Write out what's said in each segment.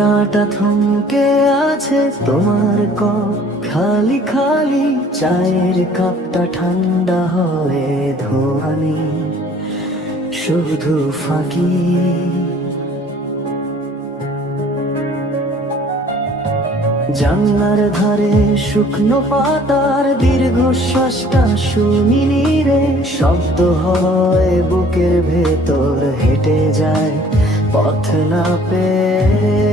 কাঁটা থমকে আছে তোমার কপ, খালি খালি চায়ের কাপটা ঠান্ডা হয়ে ধোয়ানি শুধু ফাঁকি। জানলার ধারে শুকনো পাতার দীর্ঘশ্বাসটা শুনিনি রে, শব্দ হয় বুকের ভেতর হেঁটে যায় পথ না পেয়ে।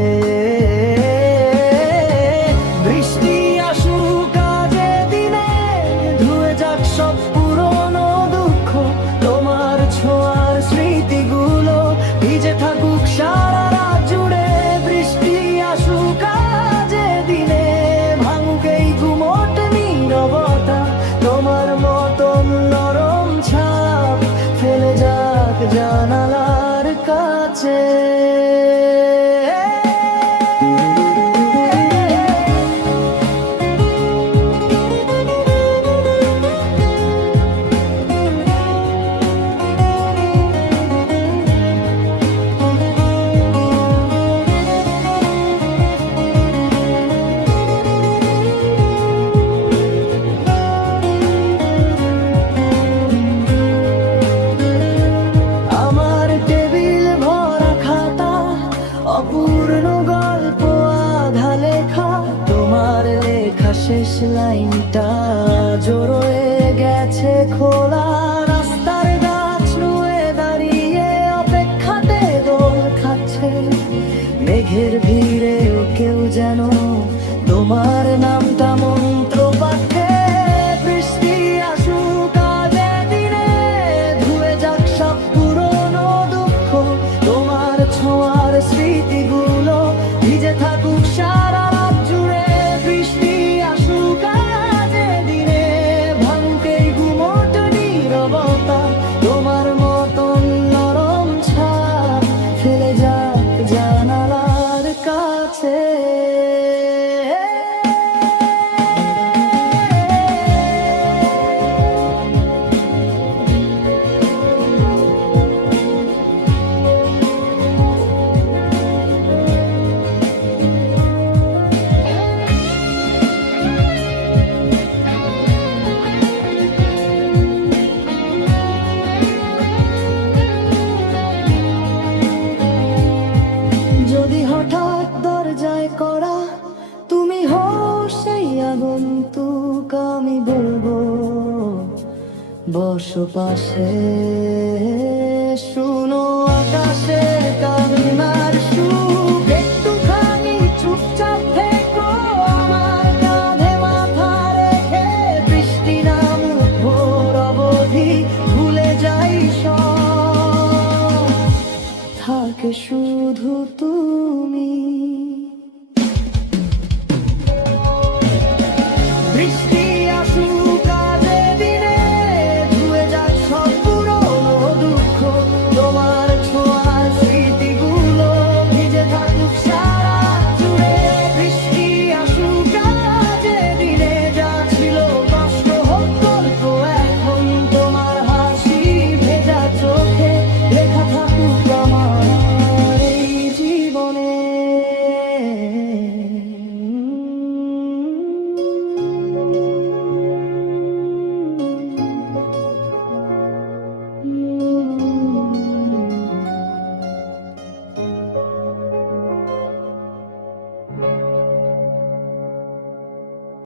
বৃষ্টি আসুক আজে দিনে, ধুয়ে যাক সব পুরনো দুঃখ, তোমার ছোঁয়ার স্মৃতিগুলো ভিজে থাকুক সারা রাত জুড়ে। বৃষ্টি আসুক আজে দিনে, ভাঙুক এই গুমোট নীরবতা, তোমার মতন নরম ছাপ ফেলে যাক জানালার কাছে। অপূর্ণ গল্প আধা লেখা, তোমার লেখা শেষ লাইনটা জড়োয়ে গেছে খোলা রাস্তার গাছ নুয়ে দাঁড়িয়ে অপেক্ষাতে দোল খাচ্ছে। মেঘের ভিড়ে কেউ যেন তোমার নামটা মন্ত্র পাঠে। বৃষ্টি আসুক আজে দিনে, ধুয়ে যাক সব পুরনো দুঃখ, তোমার ছোঁয়ার স্মৃতিগুলো ভিজে থাকুক সারা রাত জুড়ে। বৃষ্টি আসুক আজে দিনে, ভাঙুক এই গুমোট নীরবতা, তোমার মতন নরম ছাপ ফেলে যাক জানালার কাছে। যদি হঠাৎ দরজায় করা তুমি হও সেই আগন্তুক, আমি বলবো বসো পাশে, শুনো